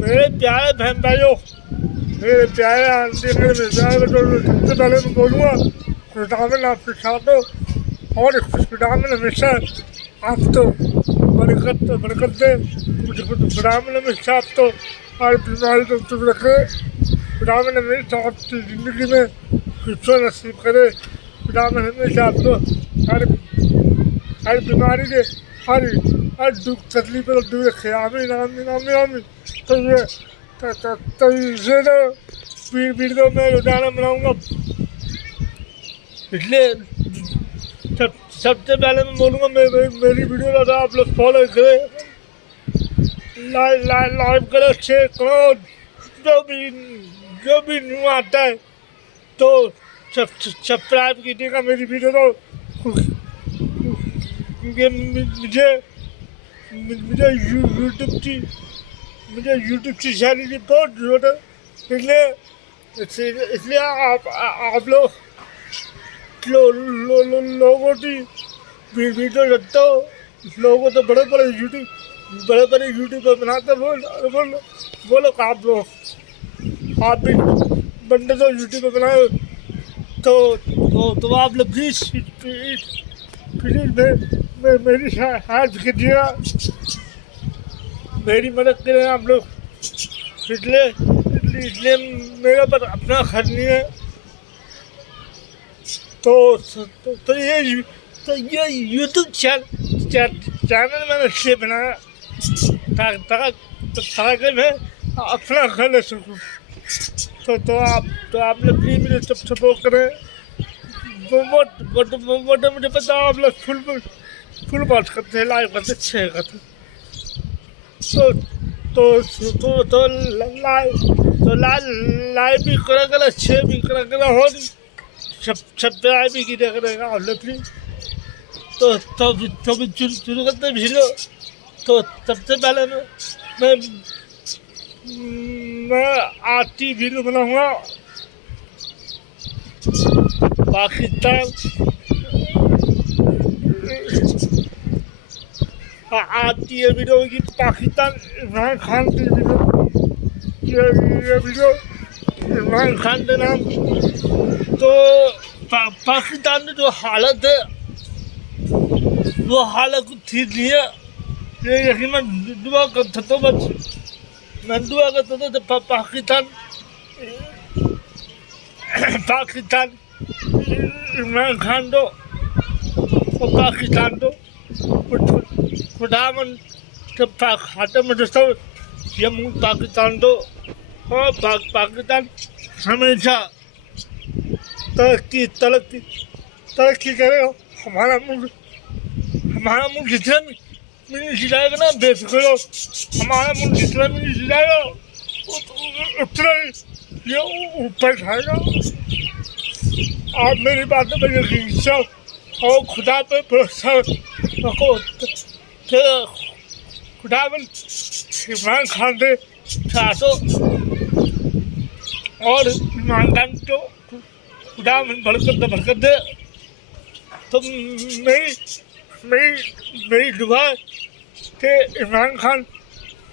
मेरे प्यारे बहन भाइयों मेरे प्यारे आंटी मेरे प्यारे बच्चों सबसे पहले मैं बोलूँगा खुदावन आपके साथ हो और खुदावन हमेशा आप तो बरकत दे खुदावन हमेशा आप तो हर बीमारी को दूर रखे खुदावन हमेशा आपकी ज़िंदगी में खुशियाँ नसीब करे खुदावन हमेशा आपको हर बीमारी के हर दुख तकलीफ को दूर रखे आमीन आमीन आमीन आमीन। तो ये वीडियो में रोजाना बनाऊंगा इसलिए सबसे पहले मैं बोलूँगा मेरी वीडियो को आप लोग फॉलो करें लाइव करें शेयर करो जो भी न्यू आता है तो सब्सक्राइब कीजिएगा मेरी वीडियो को क्योंकि मुझे यूट्यूब की चैनल की बहुत जरूरत है इसलिए आप लोगों की वीडियो रखते हो लोगों तो बड़े बड़े यूट्यूब पर बनाते वो लोग आप भी बंदे तो यूट्यूब पर बनाए तो आप लोग प्लीज़ मेरी हेल्प कीजिएगा मेरी मदद करें आप लोग इसलिए मेरे पास अपना घर नहीं है तो ये यूट्यूब चैनल मैंने इसलिए बनाया ताकि मैं अपना घर ले सकूँ तो आप लोग प्लीज़ मुझे सपोर्ट करें वो मुझे पता आप लोग फुल बात करते हैं लाइव करते अच्छे करते तो लाइव भी करेगा अच्छे भी करेगा हो सब्सक्राइब भी किया करेगा आप लोग प्लीज तो शुरू करते हैं वीडियो तो सबसे पहले मैं आज की वीडियो बनाऊँगा पाकिस्तान आज की ये वीडियो होगी पाकिस्तान इमरान खान की वीडियो ये वीडियो इमरान खान के नाम तो पाकिस्तान में जो हालत है वो हालत कुछ ठीक नहीं है ये यकीन मैं दुआ करता तो बस मैं दुआ करता तो पाकिस्तान इमरान खान दो और पाकिस्तान दो खुदावन खाते में दोस्तों ये पाकिस्तान दो और पाकिस्तान हमेशा तरक्की करे हमारा मुल्क जितना मिल जाएगा ना बेफिक्र हो हमारा मुल्क जितना मिल जाएगा उतना ये ऊपर जाएगा आप मेरी बातों पर यकीन और खुदा पे भरोसा रखो खुदावन इमरान खान दे चाहतो और इमरान खान को खुदावन बरकत दे तो मेरी दुआ है कि इमरान खान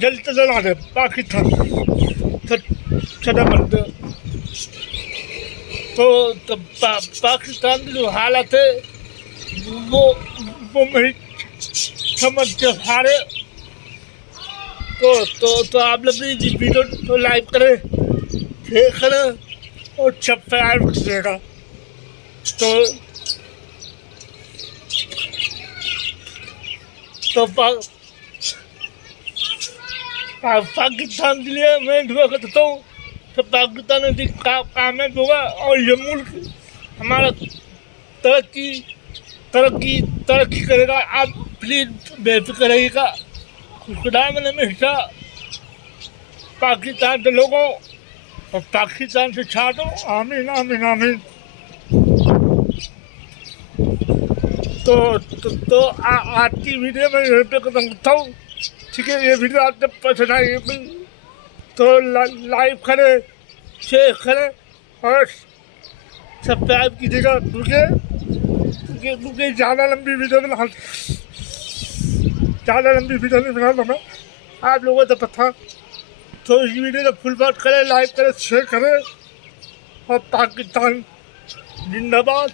जल्द से जल्द आ जाए पाकिस्तान सदाबंद तो पाकिस्तान की जो हालत है वो मेरी समझ के हारे तो आप लोग वीडियो तो लाइक करें शेयर करें और सब्सक्राइब कीजिएगा तो पाकिस्तान के लिए मैं दुआ करता हूँ तो पाकिस्तान में कामयाब होगा और ये मुल्क हमारा तरक्की करेगा आप प्लीज बेफिक्र रहिएगा खुदा मैंने हमेशा पाकिस्तान के लोगों और पाकिस्तान से छाड़ो आमीन आमीन आमीन। आज की वीडियो में यहीं पे खत्म करता हूँ। ठीक है, ये वीडियो आपने पसंद आई होगी तो लाइक करें, शेयर करें और सब्सक्राइब कीजिएगा, क्योंकि ज़्यादा लंबी वीडियो नहीं बनाता मैं, आप लोगों को तो पता। तो इस वीडियो को फुल बात करें, लाइक करें, शेयर करें और पाकिस्तान जिंदाबाद।